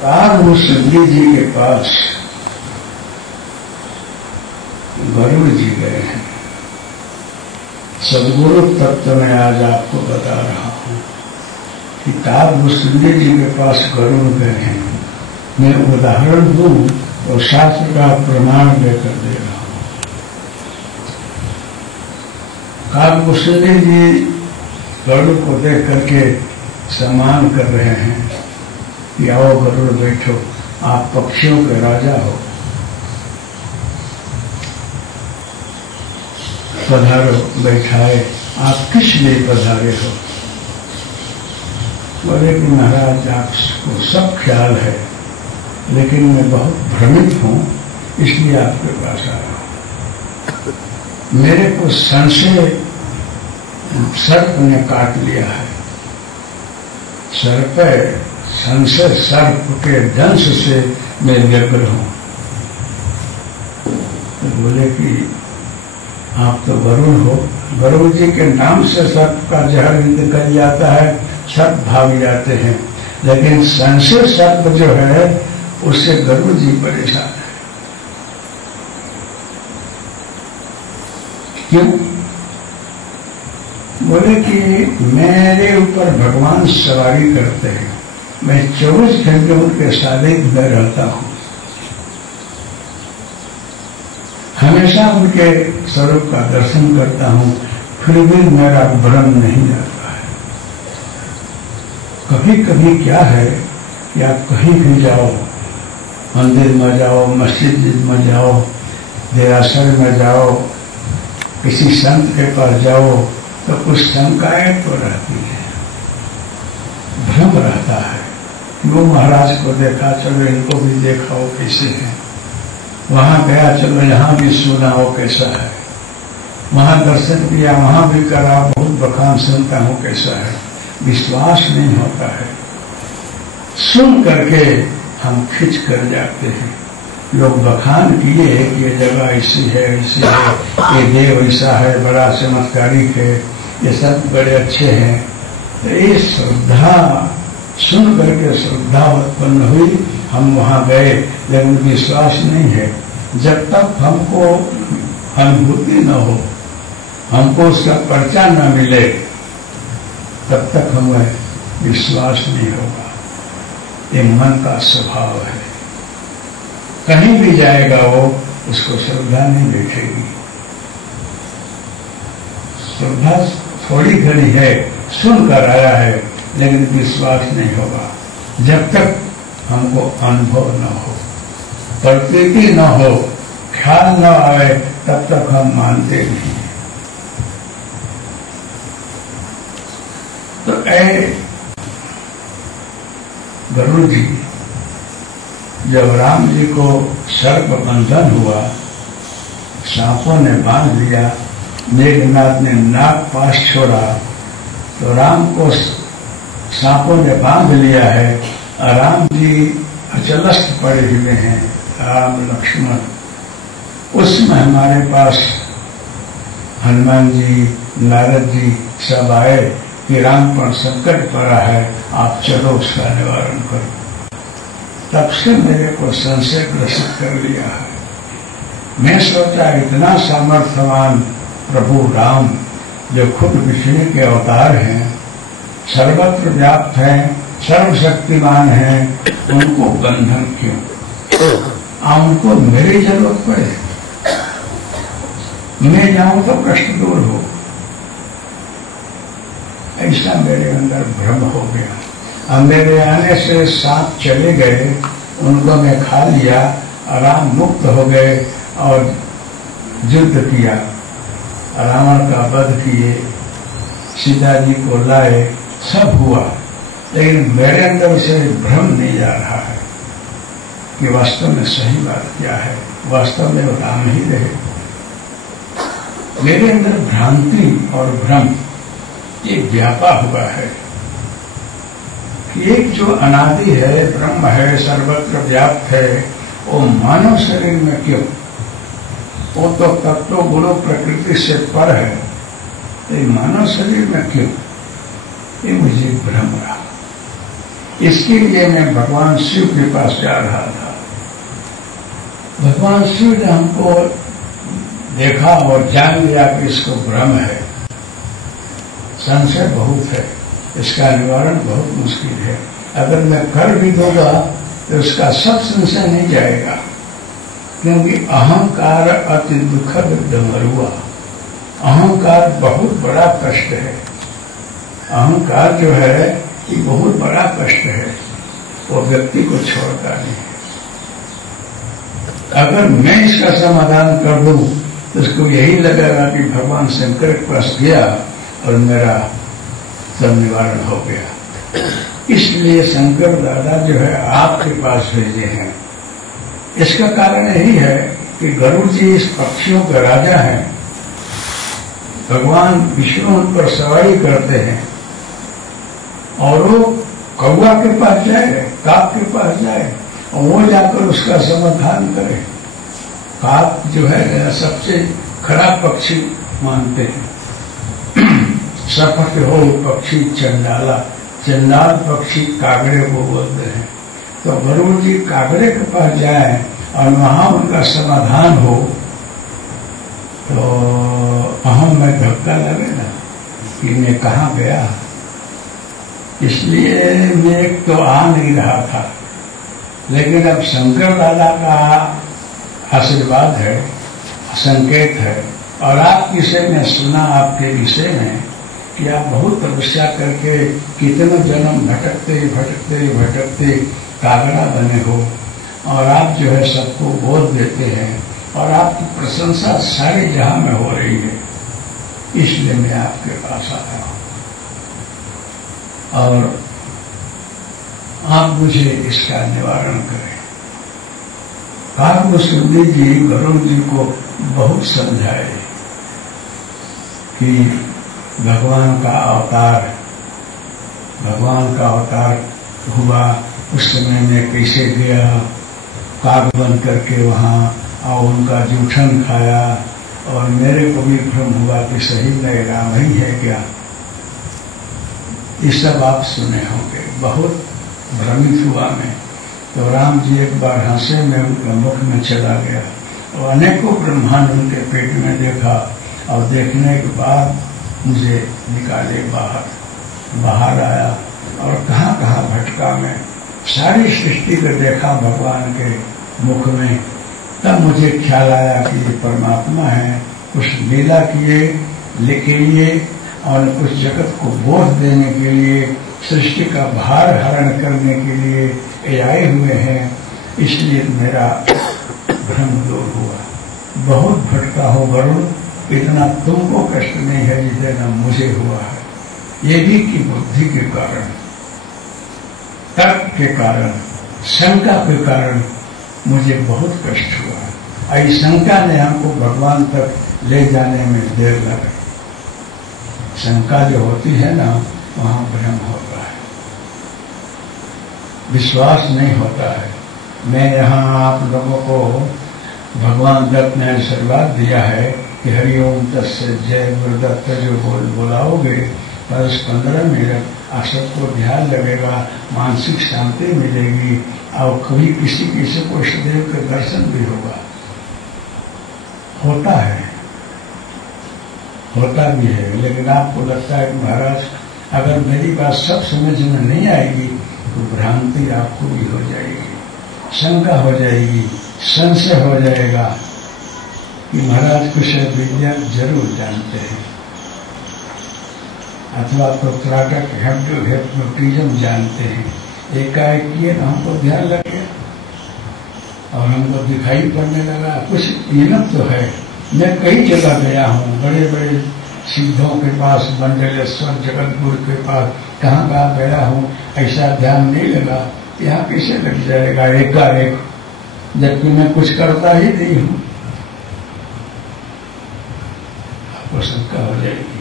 आज वो सिद्धि जी के पास गरुड़ जी गए हैं। सदगुरु तत्व में आज आपको बता रहा हूं कि ताब वो सिद्धि जी के पास गरुड़ गए हैं। मैं उदाहरण दूं और शास्त्र का प्रमाण लेकर दे रहा हूं। काब कुशली जी गरुड़ को देख करके सम्मान कर रहे हैं कि आओ गरुड़ बैठो, आप पक्षियों के राजा हो, पधारो, बैठाए। आप किस लिए पधारे हो? बोले कि महाराज आपको सब ख्याल है, लेकिन मैं बहुत भ्रमित हूं, इसलिए आपके पास आया हूं। मेरे को संशय सर्प ने काट लिया है। सर्प संशय सर्प के दंश से मैं व्यग्र हूं। तो बोले कि आप तो गरुड़ हो, गरुड़ जी के नाम से सर्प का जहर निकल जाता है, सर्प भाग जाते हैं, लेकिन संशय सर्प जो है उससे गरुड़ जी परेशान है। क्यों? बोले कि मेरे ऊपर भगवान सवारी करते हैं, मैं 24 घंटे उनके सानिध्य में रहता हूं, हमेशा उनके स्वरूप का दर्शन करता हूं, फिर भी मेरा भ्रम नहीं जाता है। कभी कभी क्या है कि आप कहीं भी जाओ, मंदिर में जाओ, मस्जिद में जाओ, देरासर में जाओ, किसी संत के पास जाओ, तो कुछ शंकाएं तो रहती है, भ्रम रहता है। वो महाराज को देखा, चलो इनको भी देखा हो कैसे है, वहां गया, चलो यहां भी सुना हो कैसा है, वहां दर्शन किया, वहां भी करा, बहुत बखान सुनता हूं कैसा है। विश्वास नहीं होता है। सुन करके हम खिंच कर जाते हैं। लोग बखान किए कि ये जगह ऐसी है, ऐसी है, ये देव ऐसा है, बड़ा चमत्कारिक है, ये सब बड़े अच्छे हैं। तो ये श्रद्धा सुन करके श्रद्धा उत्पन्न हुई, हम वहां गए, लेकिन विश्वास नहीं है। जब तक हमको अनुभूति न हो, हमको उसका पर्चा न मिले, तब तक हमें विश्वास नहीं होगा। ये मन का स्वभाव है। कहीं भी जाएगा वो, उसको श्रद्धा नहीं बैठेगी। श्रद्धा थोड़ी घड़ी है, सुनकर आया है, लेकिन विश्वास नहीं होगा। जब तक हमको अनुभव न हो, प्रतीति न हो, ख्याल न आए, तब तक हम मानते नहीं। तो गरुड़ जी, जब राम जी को सर्प बंधन हुआ, सांपों ने बांध लिया, मेघनाथ ने नाग पास छोड़ा, तो राम को सांपों ने बांध लिया है। राम जी अचलस्त पड़े हुए हैं, राम लक्ष्मण। उसमें हमारे पास हनुमान जी, नारद जी सब आए कि राम पर संकट पड़ा है, आप चलो उसका निवारण करो। तब से मेरे को संशय ग्रसित कर लिया है। मैं सोचा इतना सामर्थ्यवान प्रभु राम, जो खुद विष्णु के अवतार हैं, सर्वत्र व्याप्त हैं, सर्वशक्तिमान हैं, उनको बंधन क्यों? उनको मेरी जरूरत पड़े, मैं जाऊं तो कष्ट दूर हो। ऐसा मेरे अंदर भ्रम हो गया। अब मेरे आने से सांप चले गए, उनको मैं खा लिया, राम मुक्त हो गए और युद्ध किया, रावण का वध किए, सीता जी को लाए, सब हुआ। लेकिन मेरे अंदर से भ्रम नहीं जा रहा है कि वास्तव में सही बात क्या है, वास्तव में राम ही रहे। मेरे अंदर भ्रांति और भ्रम ये व्यापा हुआ है कि एक जो अनादि है, ब्रह्म है, सर्वत्र व्याप्त है, वो मानव शरीर में क्यों? वो तो तत्व गुणों प्रकृति से पर है, ये मानव शरीर में क्यों? ये मुझे भ्रम रहा। इसके लिए मैं भगवान शिव के पास जा रहा था। भगवान शिव ने हमको देखा और जान लिया कि इसको भ्रम है, संशय बहुत है, इसका निवारण बहुत मुश्किल है। अगर मैं कर भी दूंगा तो उसका सब संशय नहीं जाएगा, क्योंकि अहंकार अति दुखद डमरुआ। अहंकार बहुत बड़ा कष्ट है। अहंकार जो है ये बहुत बड़ा कष्ट है, वो व्यक्ति को छोड़ता नहीं है। अगर मैं इसका समाधान कर दूं तो उसको यही लगेगा कि भगवान शंकर के पास गया और मेरा सब निवारण हो गया। इसलिए शंकर दादा जो है आपके पास भेजे हैं। इसका कारण यही है कि गरुड़ जी इस पक्षियों के राजा हैं। भगवान विष्णु उन पर सवारी करते हैं और वो कौवा के पास जाए, काक के पास जाए और वो जाकर उसका समाधान करे। काक जो है सबसे खराब पक्षी मानते हैं। सपट हो पक्षी चंडाला, चंडाल पक्षी कागड़े को बोलते हैं। तो गरुड़ जी कागड़े के पास जाए और वहां उनका समाधान हो तो अहम में धक्का लगे ना कि मैं कहाँ गया। इसलिए मैं तो आ नहीं रहा था, लेकिन अब शंकर दादा का आशीर्वाद है, संकेत है। और आप विषय में सुना, आपके विषय में कि आप बहुत तपस्या करके कितने जन्म भटकते भटकते भटकते कागड़ा बने हो, और आप जो है सबको बोध देते हैं और आपकी प्रशंसा सारे जहां में हो रही है। इसलिए मैं आपके पास आया हूं और आप मुझे इसका निवारण करें। काकभूषुंडी जी गरुड़ जी को बहुत समझाए कि भगवान का अवतार हुआ, उस समय में कैसे गया काग बन करके वहां और उनका जूठन खाया, और मेरे को भी भ्रम हुआ कि सही में राम ही है क्या। ये सब आप सुने होंगे। बहुत भ्रमित हुआ मैं। तो राम जी एक बार हंसे में उनके मुख में चला गया और अनेकों ब्रह्मांड उनके पेट में देखा, और देखने के बाद मुझे निकाले बाहर आया और कहाँ कहाँ भटका मैं, सारी सृष्टि को देखा भगवान के मुख में। तब मुझे ख्याल आया कि ये परमात्मा है, कुछ लीला किए लिए और कुछ जगत को बोध देने के लिए, सृष्टि का भार हरण करने के लिए ये आए हुए हैं। इसलिए मेरा भ्रम दूर हुआ। बहुत भटका हो गरुड़, इतना तुमको कष्ट नहीं है जितना मुझे हुआ है। ये भी कि बुद्धि के कारण, तर्क के कारण, शंका के कारण मुझे बहुत कष्ट हुआ। आई शंका ने हमको भगवान तक ले जाने में देर लगी। शंका जो होती है ना, वहां भ्रम होता है, विश्वास नहीं होता है। मैं यहाँ आप लोगों को भगवान दत्त ने आशीर्वाद दिया है कि हरिओम तस्य जय गुरुदत्त जो बोलाओगे 10-15 मिनट आप सबको ध्यान लगेगा, मानसिक शांति मिलेगी और कभी किसी को इष्टदेव के दर्शन भी होगा। होता भी है। लेकिन आपको लगता है कि महाराज अगर मेरी बात सब समझ में नहीं आएगी तो भ्रांति आपको भी हो जाएगी, शंका हो जाएगी, संशय हो जाएगा कि महाराज कुछ विद्या जरूर जानते हैं, अथवा तो त्राटक हिप्नोटिज्म जानते हैं। एकाएक किए ना हमको ध्यान लग गया और हमको दिखाई पड़ने लगा कुछ कीमत तो है। मैं कई जगह गया हूँ, बड़े बड़े सिद्धों के पास, मंडलेश्वर जगतपुर के पास, कहाँ गया हूँ, ऐसा ध्यान नहीं लगा। यहाँ कैसे लग जाएगा एकाएक, जबकि मैं कुछ करता ही नहीं हूँ। आपको शंका हो जाएगी।